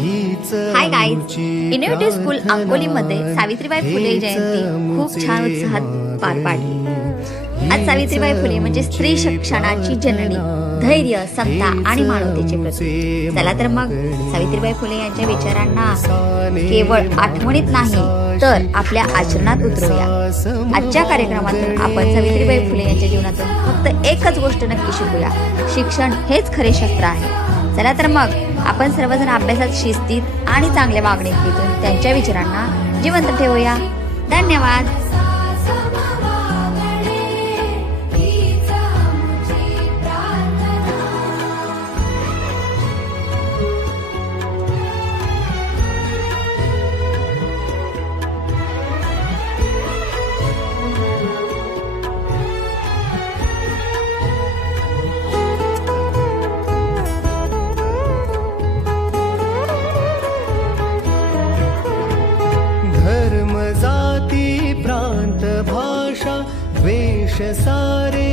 हाय guys, innovative school अंकोलीमध्ये सावित्रीबाई फुले जयंती खूप छान उत्साहात पार पाडली। आज सावित्रीबाई फुले म्हणजे स्त्री शिक्षणाची जननी, धैर्य, समता आणि मानवतेचे प्रतीक। चला तर मग सावित्रीबाई फुले यांच्या विचारांना केवळ आठवणीत नाही तर आपल्या आचरणात उतरूया। आजच्या कार्यक्रमातून आपण सावित्रीबाई फुले यांच्या जीवनातून फक्त एकच गोष्ट नक्की शिकूया, शिक्षण हेच खरे शस्त्र आहे। चला तर मग आपण सर्वजण अभ्यासात शिस्तीत आणि चांगल्या वागणुकीतून त्यांच्या विचारांना जिवंत ठेवूया। धन्यवाद। धर्म जाती प्रांत भाषा वेश सारे